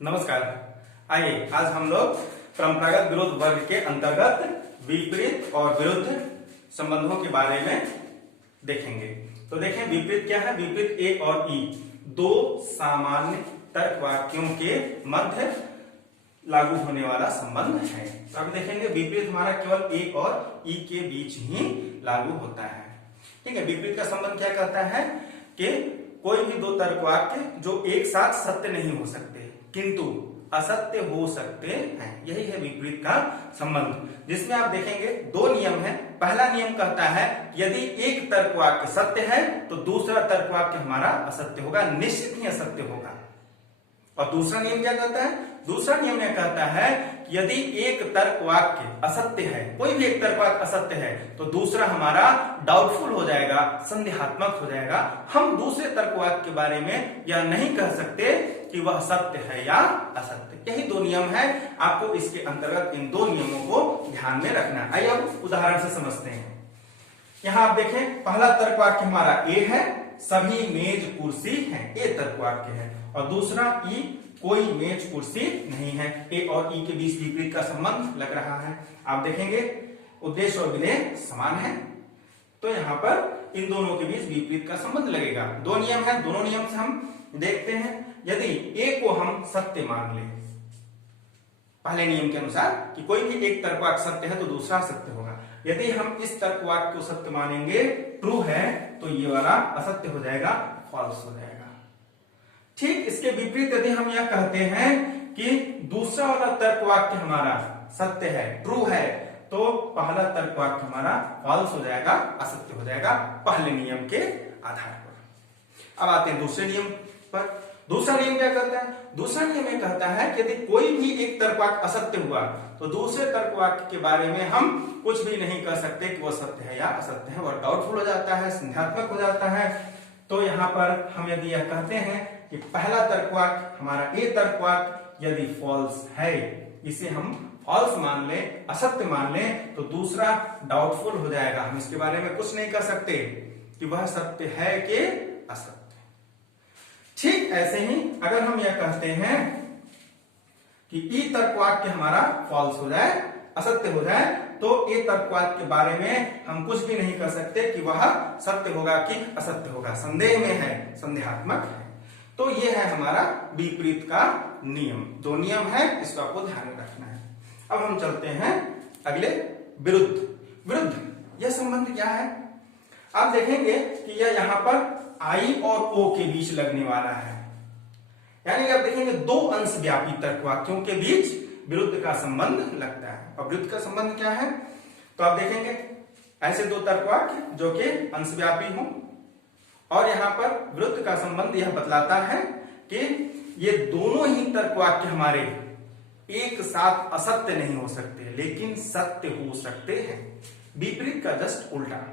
नमस्कार। आइए आज हम लोग परंपरागत विरोध वर्ग के अंतर्गत विपरीत और विरुद्ध संबंधों के बारे में देखेंगे। तो देखें विपरीत क्या है। विपरीत ए और ई दो सामान्य तर्क वाक्यों के मध्य लागू होने वाला संबंध है। तो अब देखेंगे विपरीत हमारा केवल ए और ई के बीच ही लागू होता है। ठीक है। विपरीत का संबंध क्या कहता है कि कोई भी दो तर्क वाक्य जो एक साथ सत्य नहीं हो सकते किंतु असत्य हो सकते हैं, यही है विपरीत का संबंध। जिसमें आप देखेंगे दो नियम है। पहला नियम कहता है यदि एक तर्क वाक्य सत्य है तो दूसरा तर्क वाक्य हमारा असत्य होगा, निश्चित ही असत्य होगा। और दूसरा नियम क्या कहता है? दूसरा नियम यह कहता है कि यदि एक तर्क वाक्य असत्य है, कोई भी एक तर्क वाक्य असत्य है, तो दूसरा हमारा डाउटफुल हो जाएगा, संदेहात्मक हो जाएगा। हम दूसरे तर्क वाक्य के बारे में यह नहीं कह सकते कि वह सत्य है या असत्य। यही दो नियम है। आपको इसके अंतर्गत इन दो नियमों को ध्यान में रखना है। आइए अब उदाहरण से समझते हैं। यहां आप देखें पहला तर्क वाक्य हमारा ए है, सभी मेज कुर्सी है, ए तर्क वाक्य है। और दूसरा ई, कोई मेज कुर्सी नहीं है। ए और ई के बीच विपरीत का संबंध लग रहा है। आप देखेंगे उद्देश्य और विधेय समान है, तो यहां पर इन दोनों के बीच विपरीत का संबंध लगेगा। दो नियम है, दोनों नियम से हम देखते हैं। यदि ए को हम सत्य मान लें पहले नियम के अनुसार कि कोई भी एक तर्क वाक्य सत्य है तो दूसरा सत्य होगा। यदि हम इस तर्क वाक्य को सत्य मानेंगे, ट्रू है, तो ये वाला असत्य हो जाएगा, फॉल्स हो जाएगा। ठीक इसके विपरीत यदि हम यह कहते हैं कि दूसरा वाला तर्क वाक्य हमारा सत्य है, ट्रू है, तो पहला तर्क वाक्य हमारा फॉल्स हो जाएगा, असत्य हो जाएगा पहले नियम के आधार पर। अब आते हैं दूसरे नियम पर। दूसरा नियम क्या कहता है? दूसरा नियम यह कहता है कि यदि कोई भी एक तर्क वाक्य असत्य हुआ तो दूसरे तर्क वाक्य के बारे में हम कुछ भी नहीं कह सकते कि वह सत्य है या असत्य है, वह डाउटफुल हो जाता है, संदेहात्मक हो जाता है। तो यहां पर हम यदि यह कहते हैं कि पहला तर्क वाक्य हमारा ए तर्क वाक्य यदि फॉल्स है, इसे हम फॉल्स मान लें, असत्य मान लें, तो दूसरा डाउटफुल हो जाएगा। हम इसके बारे में कुछ नहीं कह सकते कि वह सत्य है कि असत्य। ठीक ऐसे ही अगर हम यह कहते हैं कि ई तर्क वाक्य हमारा फॉल्स हो जाए, असत्य हो जाए, तो ए तर्क वाक्य के बारे में हम कुछ भी नहीं कर सकते कि वह सत्य होगा कि असत्य होगा, संदेह में है, संदेहात्मक है। तो ये है हमारा विपरीत का नियम। दो नियम है, इसको आपको ध्यान में रखना है। अब हम चलते हैं अगले विरुद्ध। विरुद्ध यह संबंध क्या है? आप देखेंगे कि यह यहां पर आई और ओ के बीच लगने वाला है। यानी कि आप देखेंगे दो अंश व्यापी तर्क वाक्यों के बीच विरुद्ध का संबंध लगता है। और विरुद्ध का संबंध क्या है? तो आप देखेंगे ऐसे दो तर्क वाक्य जो कि अंश व्यापी हो, और यहां पर विरुद्ध का संबंध यह बतलाता है कि ये दोनों ही तर्क वाक्य हमारे एक साथ असत्य नहीं हो सकते लेकिन सत्य हो सकते हैं। विपरीत का जस्ट उल्टा।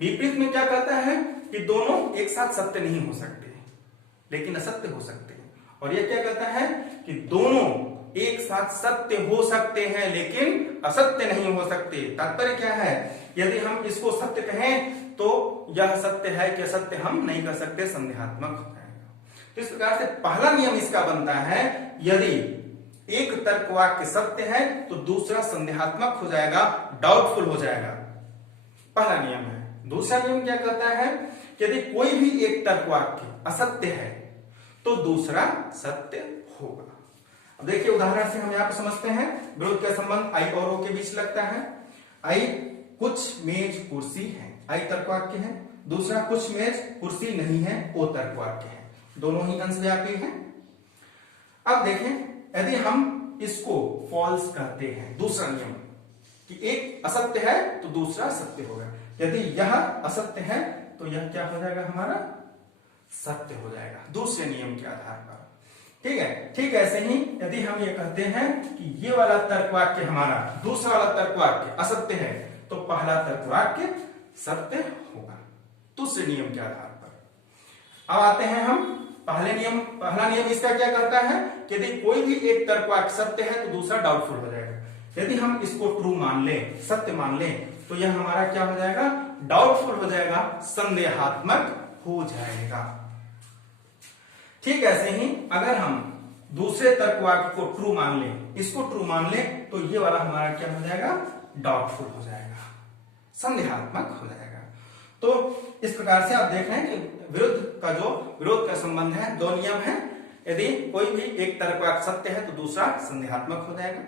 विपरीत में क्या कहता है कि दोनों एक साथ सत्य नहीं हो सकते लेकिन असत्य हो सकते हैं। और यह क्या कहता है कि दोनों एक साथ सत्य हो सकते हैं लेकिन असत्य नहीं हो सकते। तात्पर्य क्या है? यदि हम इसको सत्य कहें तो यह सत्य है कि असत्य हम नहीं कर सकते, संदेहात्मक हो जाएगा। तो इस प्रकार से पहला नियम इसका बनता है यदि एक तर्क वाक्य सत्य है तो दूसरा संदेहात्मक हो जाएगा, डाउटफुल हो जाएगा। पहला नियम है। दूसरा नियम क्या कहता है? यदि कोई भी एक तर्क वाक्य असत्य है तो दूसरा सत्य होगा। अब देखिए उदाहरण से हम यहां पर समझते हैं विरोध का संबंध आई और ओ के बीच लगता है। आई कुछ मेज कुर्सी है, आई तर्क वाक्य है। दूसरा कुछ मेज कुर्सी नहीं है, ओ तर्क वाक्य है। दोनों ही अंश व्यापी हैं। अब देखें यदि हम इसको फॉल्स कहते हैं, दूसरा नियम कि एक असत्य है तो दूसरा सत्य होगा। यदि यह असत्य है तो यह क्या हो जाएगा? हमारा सत्य हो जाएगा दूसरे नियम के आधार पर। ठीक है। ठीक ऐसे ही यदि हम ये कहते हैं कि ये वाला तर्क वाक्य हमारा, दूसरा वाला तर्क वाक्य असत्य है, तो पहला तर्क वाक्य सत्य होगा दूसरे नियम के आधार पर। अब आते हैं हम पहले नियम। पहला नियम इसका क्या कहता है कि यदि कोई भी एक तर्क वाक्य सत्य है तो दूसरा डाउटफुल हो जाएगा। यदि हम इसको ट्रू मान लें, सत्य मान लें, तो यह हमारा क्या हो जाएगा? डाउटफुल हो जाएगा, संदेहात्मक हो जाएगा। ठीक ऐसे ही अगर हम दूसरे तर्क वाक्य को ट्रू मान ले, इसको ट्रू मान ले, तो ये वाला हमारा क्या हो जाएगा, डाउटफुल हो जाएगा, संदेहात्मक हो जाएगा। तो इस प्रकार से आप देख रहे हैं कि विरोध का संबंध है, दो नियम है। यदि कोई भी एक तर्क वाक्य सत्य है तो दूसरा संदेहात्मक हो जाएगा,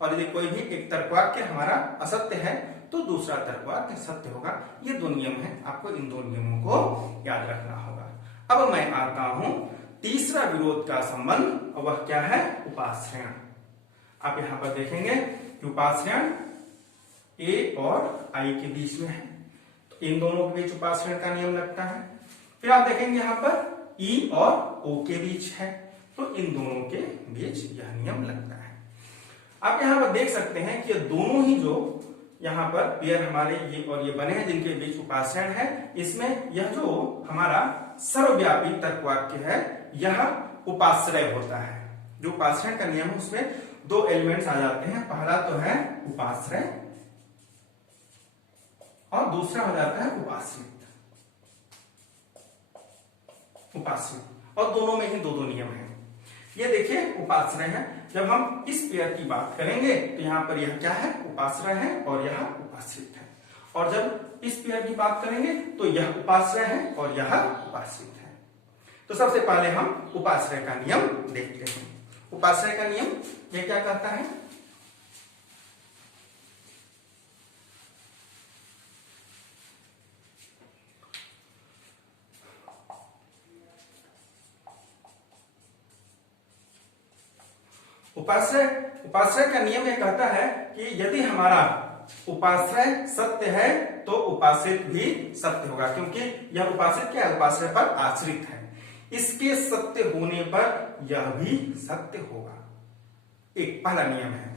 और यदि कोई भी एक तर्क वाक्य हमारा असत्य है तो दूसरा तर्क वाक्य सत्य होगा। ये दो नियम है, आपको इन दो नियमों को याद रखना होगा। अब मैं आता हूं तीसरा विरोध का संबंध, और वह क्या है, उपाश्रयण। आप यहां पर देखेंगे कि उपाश्रयण ए और आई के बीच में है, तो इन दोनों के बीच उपाश्रयण का नियम लगता है। फिर आप देखेंगे यहां पर ई और ओ के बीच है, तो इन दोनों के बीच यह नियम लगता है। आप यहां पर देख सकते हैं कि दोनों ही जो यहाँ पर पेयर हमारे ये और ये बने हैं जिनके बीच उपाश्रयण है, इसमें यह जो हमारा सर्वव्यापी तर्क वाक्य है यह उपाश्रय होता है। जो उपाश्रयण का नियम है उसमें दो एलिमेंट्स आ जाते हैं, पहला तो है उपाश्रय और दूसरा हो जाता है उपाश्रित, और दोनों में ही दो दो नियम है। ये देखिए उपाश्रय है, जब हम इस पेयर की बात करेंगे तो यहां पर यह क्या है, उपाश्रय है और यह उपाश्रित है, और जब इस पेयर की बात करेंगे तो यह उपाश्रय है और यह उपाश्रित है। तो सबसे पहले हम उपाश्रय का नियम देखते हैं। उपाश्रय का नियम ये क्या कहता है, उपाश्रय का नियम यह कहता है कि यदि हमारा उपाश्रय सत्य है तो उपाश्रित भी सत्य होगा, क्योंकि यह उपाश्रित क्या है, उपाश्रय पर आश्रित है, इसके सत्य होने पर यह भी सत्य होगा। एक पहला नियम है।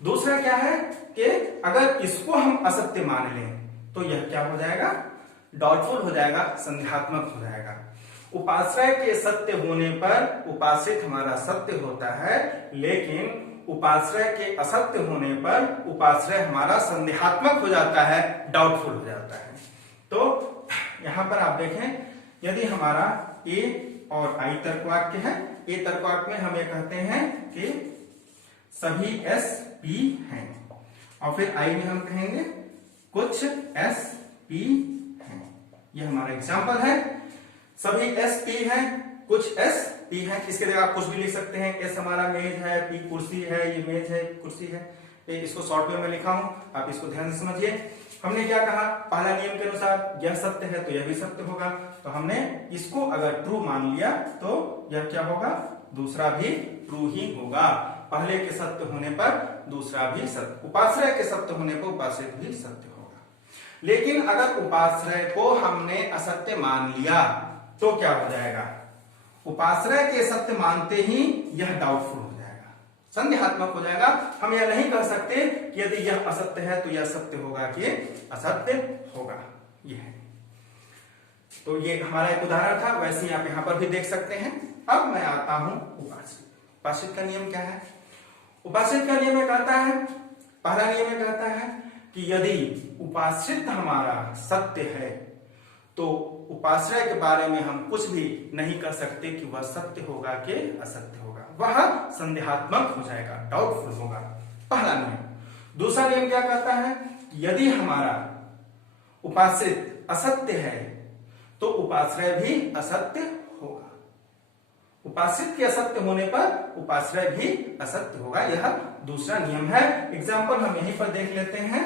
दूसरा क्या है कि अगर इसको हम असत्य मान लें तो यह क्या हो जाएगा, डाउटफुल हो जाएगा, संदेहात्मक हो जाएगा। उपाश्रय के सत्य होने पर उपाश्रित हमारा सत्य होता है, लेकिन उपाश्रय के असत्य होने पर उपाश्रय हमारा संदेहात्मक हो जाता है, डाउटफुल हो जाता है। तो यहां पर आप देखें, यदि हमारा ए और आई तर्क वाक्य है, ए तर्क वाक्य में हम ये कहते हैं कि सभी एस पी हैं, और फिर आई में हम कहेंगे कुछ एस पी हैं। ये हमारा एग्जाम्पल है, सभी एस पी है, कुछ एस पी है। इसके जगह आप कुछ भी लिख सकते हैं, एस हमारा मेज है, पी कुर्सी है, ये मेज है, कुर्सी है। इसको शॉर्ट में मैं लिखा हूं, आप इसको ध्यान से समझिए। हमने क्या कहा, पहला नियम के अनुसार यह सत्य है तो यह भी सत्य होगा, तो हमने इसको अगर ट्रू मान लिया तो यह क्या होगा, दूसरा भी ट्रू ही होगा। पहले के सत्य होने पर दूसरा भी सत्य, उपाश्रय के सत्य होने पर उपाश्रित भी सत्य होगा। लेकिन अगर उपाश्रय को हमने असत्य मान लिया तो क्या हो जाएगा, उपाश्रय के सत्य मानते ही यह डाउटफुल हो जाएगा, संदेहात्मक हो जाएगा। हम यह नहीं कह सकते कि यदि यह असत्य है तो यह सत्य होगा कि असत्य होगा। यह है, तो ये हमारा एक उदाहरण था, वैसे ही आप यहां पर भी देख सकते हैं। अब मैं आता हूं उपाश्रित। उपाश्रित का नियम क्या है, उपाश्रित का नियम कहता है, पहला नियम कहता है कि यदि उपाश्रित हमारा सत्य है तो उपाश्रय के बारे में हम कुछ भी नहीं कर सकते कि वह सत्य होगा कि असत्य होगा, वह संदेहात्मक हो जाएगा, डाउटफुल होगा, पहला नियम। दूसरा नियम क्या कहता है, यदि हमारा उपाश्रित असत्य है तो उपाश्रय भी असत्य होगा, उपाश्रित के असत्य होने पर उपाश्रय भी असत्य होगा, यह दूसरा नियम है। एग्जाम्पल हम यहीं पर देख लेते हैं।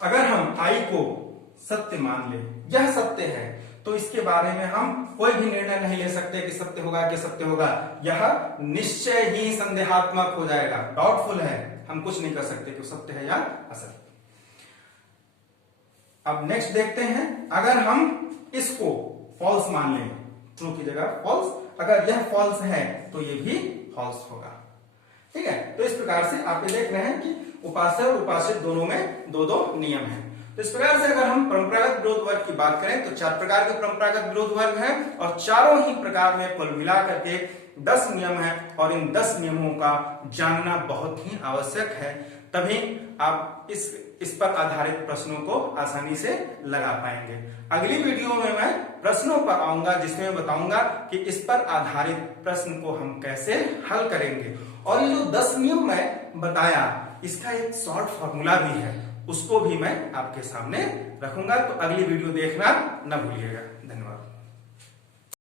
अगर हम आई को सत्य मान ले, यह सत्य है, तो इसके बारे में हम कोई भी निर्णय नहीं ले सकते कि सत्य होगा कि सत्य होगा, यह निश्चय ही संदेहात्मक हो जाएगा, डाउटफुल है, हम कुछ नहीं कर सकते कि सत्य है या असत्य। अब नेक्स्ट देखते हैं, अगर हम इसको फॉल्स मान लें, ट्रू की जगह फॉल्स, अगर यह फॉल्स है तो यह भी फॉल्स होगा। ठीक है, तो इस प्रकार से आप ये देख रहे हैं कि उपाश्रय और उपाश्रित दोनों में दो दो नियम है। तो इस प्रकार से अगर हम परंपरागत विरोध वर्ग की बात करें तो 4 प्रकार के परंपरागत विरोध वर्ग हैं, और चारों ही प्रकार में कुल मिलाकर के 10 नियम हैं, और इन 10 नियमों का जानना बहुत ही आवश्यक है, तभी आप इस पर आधारित प्रश्नों को आसानी से लगा पाएंगे। अगली वीडियो में मैं प्रश्नों पर आऊंगा, जिसमें बताऊंगा कि इस पर आधारित प्रश्न को हम कैसे हल करेंगे। और ये जो 10 नियम मैं बताया, इसका एक शॉर्ट फॉर्मूला भी है, उसको भी मैं आपके सामने रखूंगा। तो अगली वीडियो देखना न भूलिएगा। धन्यवाद।